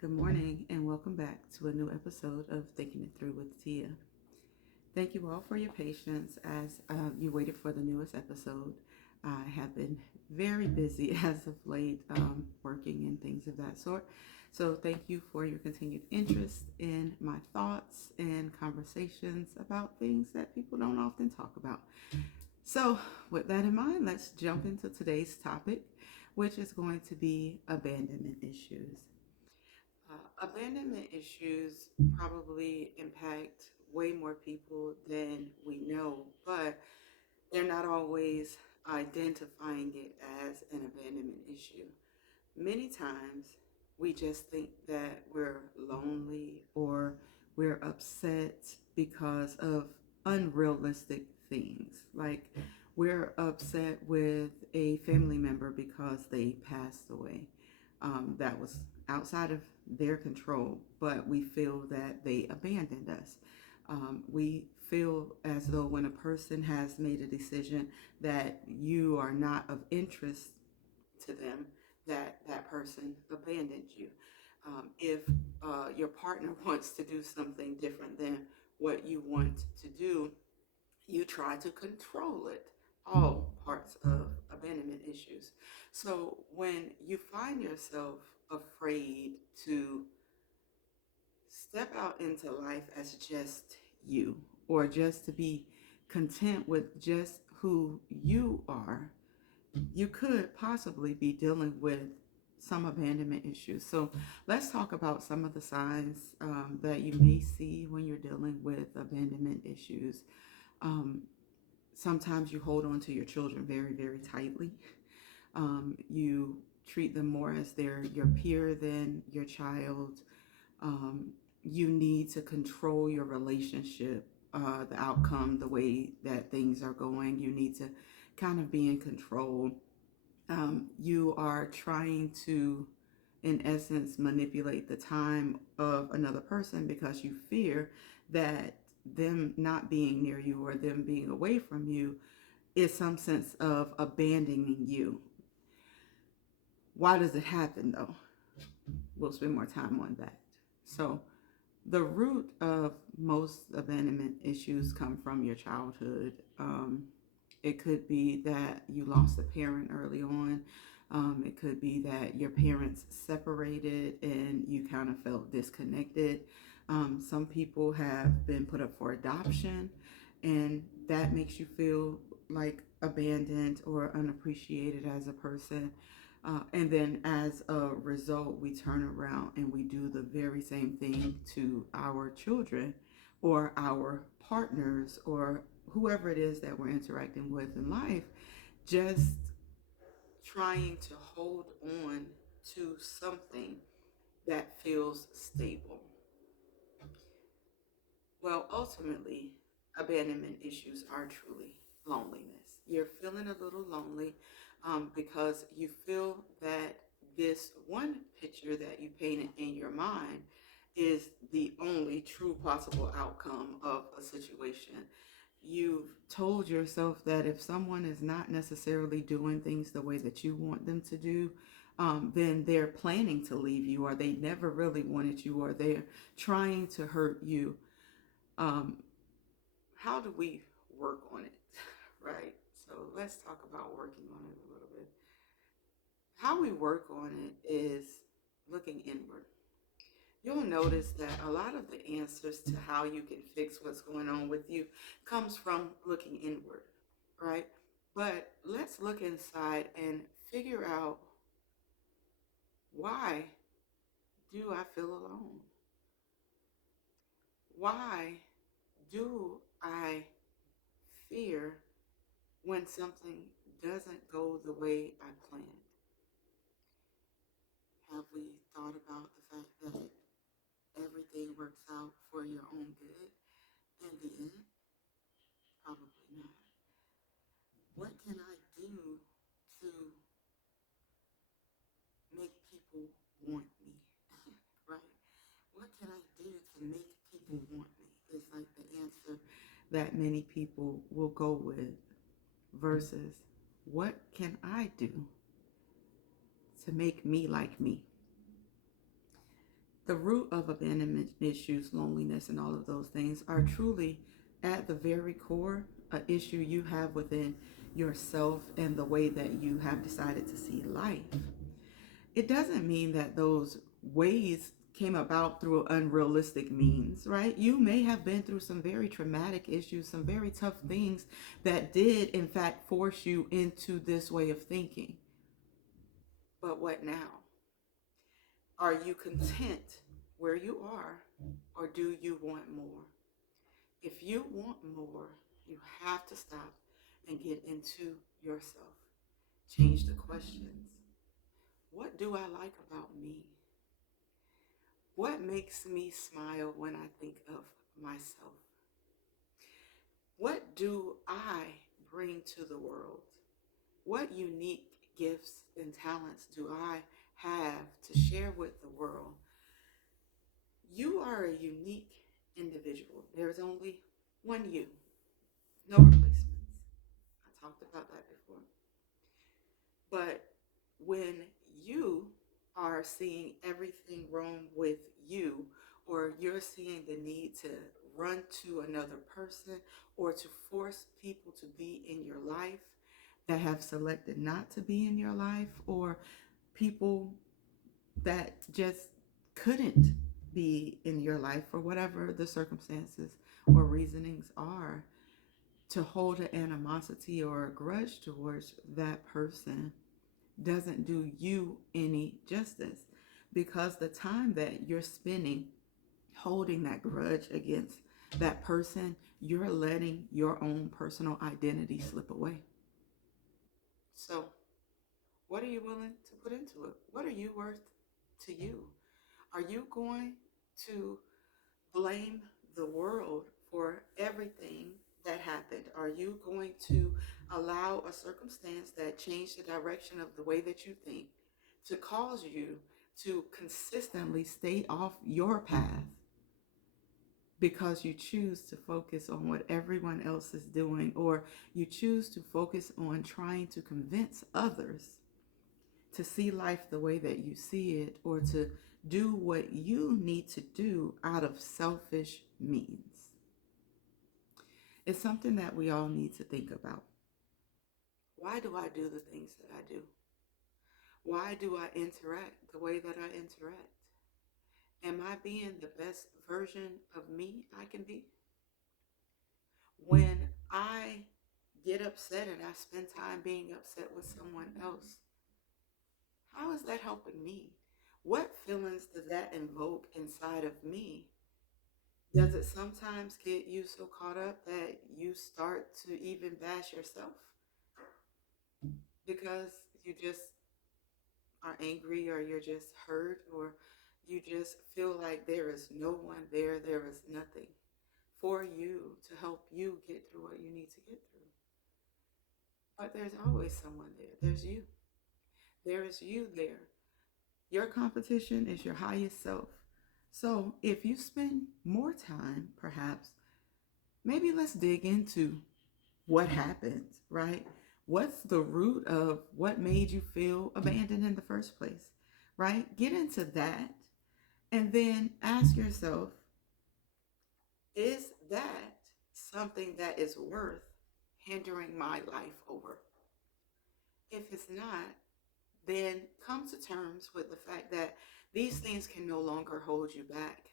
Good morning and welcome back to a new episode of Thinking It Through with Tia. Thank you all for your patience as you waited for the newest episode. I have been very busy as of late, working and things of that sort. So, thank you for your continued interest in my thoughts and conversations about things that people don't often talk about. So, with that in mind, let's jump into today's topic, which is going to be abandonment issues. Abandonment issues probably impact way more people than we know, but they're not always identifying it as an abandonment issue. Many times we just think that we're lonely or we're upset because of unrealistic things. Like we're upset with a family member because they passed away. That was outside of their control, but we feel that they abandoned us. We feel as though when a person has made a decision that you are not of interest to them, that person abandoned you. If your partner wants to do something different than what you want to do, you try to control it. All parts of abandonment issues. So when you find yourself afraid to step out into life as just you, or just to be content with just who you are, you could possibly be dealing with some abandonment issues. So let's talk about some of the signs that you may see when you're dealing with abandonment issues. Um, Sometimes you hold on to your children very, very tightly. You treat them more as they're your peer than your child. You need to control your relationship, the outcome, the way that things are going. You need to kind of be in control. You are trying to, in essence, manipulate the time of another person because you fear that them not being near you or them being away from you is some sense of abandoning you. Why does it happen though? We'll spend more time on that. So, the root of most abandonment issues come from your childhood. It could be that you lost a parent early on. It could be that your parents separated and you kind of felt disconnected. Some people have been put up for adoption, and that makes you feel like abandoned or unappreciated as a person. And then as a result, we turn around and we do the very same thing to our children or our partners or whoever it is that we're interacting with in life, just trying to hold on to something that feels stable. Well, ultimately, abandonment issues are truly loneliness. You're feeling a little lonely because you feel that this one picture that you painted in your mind is the only true possible outcome of a situation. You've told yourself that if someone is not necessarily doing things the way that you want them to do, then they're planning to leave you, or they never really wanted you, or they're trying to hurt you. um, how do we work on it, right? So let's talk about working on it a little bit. How we work on it is looking inward. You'll notice that a lot of the answers to how you can fix what's going on with you comes from looking inward, right? But let's look inside and figure out, why do I feel alone? Why do I fear when something doesn't go the way I planned? Have we thought about the fact that everything works out for your own good in the end? Probably not. What can I do to make people want me? Right? What can I do to make people want me? Is like the answer that many people will go with, versus what can I do to make me like me? The root of abandonment issues, loneliness, and all of those things are truly at the very core an issue you have within yourself and the way that you have decided to see life. It doesn't mean that those ways came about through unrealistic means, right? You may have been through some very traumatic issues, some very tough things that did, in fact, force you into this way of thinking. But what now? Are you content where you are, or do you want more? If you want more, you have to stop and get into yourself. Change the questions. What do I like about me? What makes me smile when I think of myself? What do I bring to the world? What unique gifts and talents do I have to share with the world? You are a unique individual. There's only one you, no replacements. I talked about that before. But when you are seeing everything wrong with you, or you're seeing the need to run to another person or to force people to be in your life that have selected not to be in your life, or people that just couldn't be in your life for whatever the circumstances or reasonings are, to hold an animosity or a grudge towards that person doesn't do you any justice, because the time that you're spending holding that grudge against that person, you're letting your own personal identity slip away. So, what are you willing to put into it? What are you worth to you? Are you going to blame the world for everything that happened? Are you going to allow a circumstance that changed the direction of the way that you think to cause you to consistently stay off your path because you choose to focus on what everyone else is doing, or you choose to focus on trying to convince others to see life the way that you see it, or to do what you need to do out of selfish means? It's something that we all need to think about. Why do I do the things that I do? Why do I interact the way that I interact? Am I being the best version of me I can be? When I get upset and I spend time being upset with someone else, how is that helping me? What feelings does that invoke inside of me? Does it sometimes get you so caught up that you start to even bash yourself because you just are angry, or you're just hurt, or you just feel like there is no one there, there is nothing for you to help you get through what you need to get through? But there's always someone there. There's you. There is you there. Your competition is your highest self. So if you spend more time, perhaps, maybe let's dig into what happened, right? What's the root of what made you feel abandoned in the first place, right? Get into that and then ask yourself, is that something that is worth hindering my life over? If it's not, then come to terms with the fact that these things can no longer hold you back.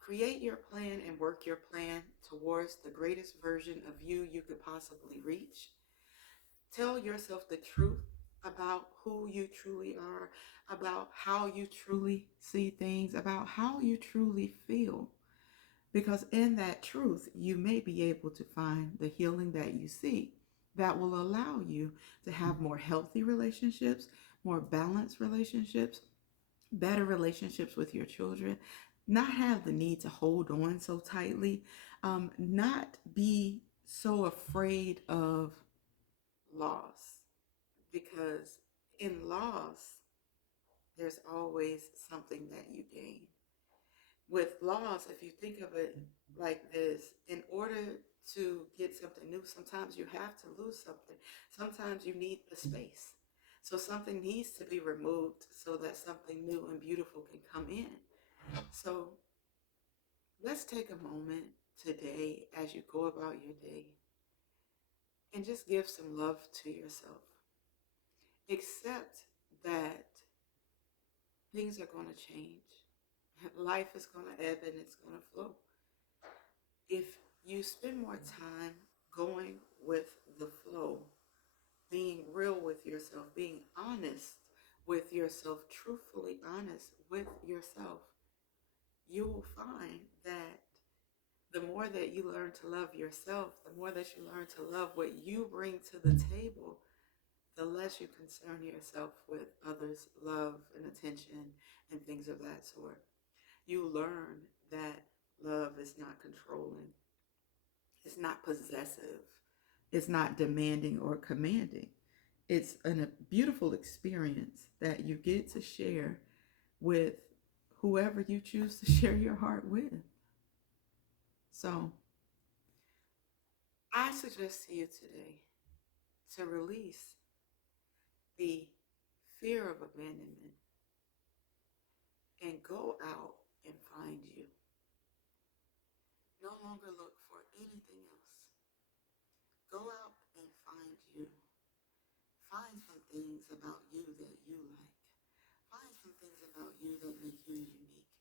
Create your plan and work your plan towards the greatest version of you could possibly reach. Tell yourself the truth about who you truly are, about how you truly see things, about how you truly feel. Because in that truth, you may be able to find the healing that you seek that will allow you to have more healthy relationships, more balanced relationships, better relationships with your children, not have the need to hold on so tightly, not be so afraid of loss, because in loss, there's always something that you gain. With loss, if you think of it like this, in order to get something new, sometimes you have to lose something. Sometimes you need the space. So something needs to be removed so that something new and beautiful can come in. So let's take a moment today as you go about your day and just give some love to yourself. Accept that things are going to change. Life is going to ebb and it's going to flow. If you spend more time going with the flow, being real with yourself, being honest with yourself, truthfully honest with yourself, you will find that the more that you learn to love yourself, the more that you learn to love what you bring to the table, the less you concern yourself with others' love and attention and things of that sort. You learn that love is not controlling, it's not possessive, it's not demanding or commanding. It's a beautiful experience that you get to share with whoever you choose to share your heart with. So I suggest to you today to release the fear of abandonment and go out and find you. No longer look for anything else. Go out and find you. Find some things about you that you like. Find some things about you that make you unique.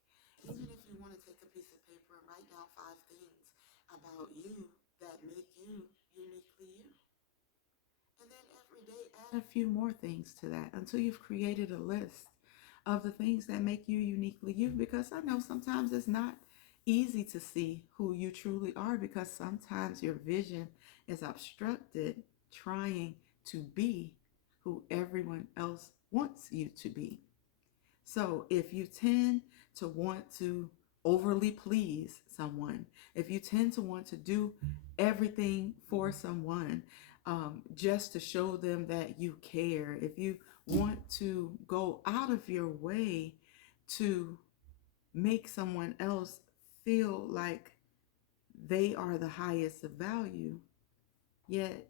Even if you want to take a piece of paper and write down 5 things about you that make you uniquely you. And then every day add a few more things to that until you've created a list of the things that make you uniquely you. Because I know sometimes it's not easy to see who you truly are because sometimes your vision is obstructed trying to be who everyone else wants you to be. So if you tend to want to overly please someone, if you tend to want to do everything for someone just to show them that you care, if you want to go out of your way to make someone else feel like they are the highest of value, yet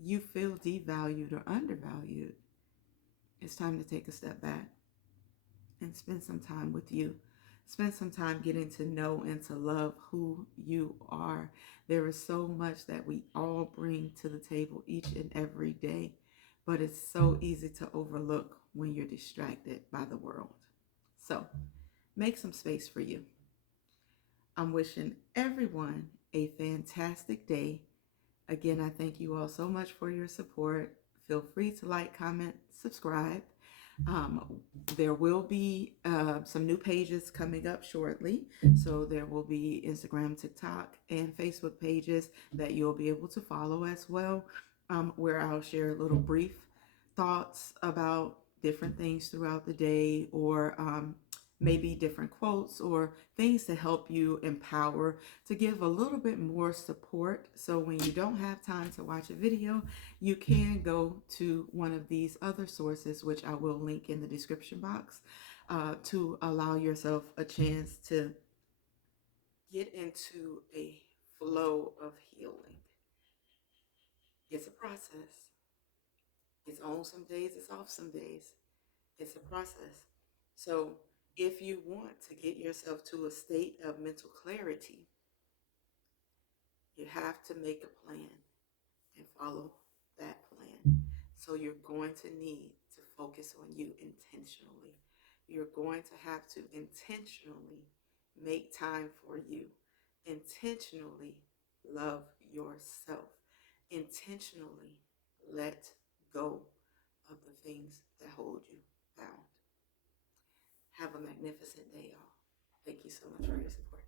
you feel devalued or undervalued, it's time to take a step back and spend some time with you. Spend some time getting to know and to love who you are. There is so much that we all bring to the table each and every day, but it's so easy to overlook when you're distracted by the world. So make some space for you. I'm wishing everyone a fantastic day. Again, I thank you all so much for your support. Feel free to like, comment, subscribe. Um, there will be some new pages coming up shortly. So there will be Instagram, TikTok, and Facebook pages that you'll be able to follow as well, where I'll share little brief thoughts about different things throughout the day, or maybe different quotes or things to help you empower, to give a little bit more support. So when you don't have time to watch a video, you can go to one of these other sources, which I will link in the description box, to allow yourself a chance to get into a flow of healing. It's a process. It's on some days, it's off some days. It's a process. So if you want to get yourself to a state of mental clarity, you have to make a plan and follow that plan. So you're going to need to focus on you intentionally. You're going to have to intentionally make time for you, intentionally love yourself, intentionally let go of the things that hold you bound. Have a magnificent day, y'all. Thank you so much for your support.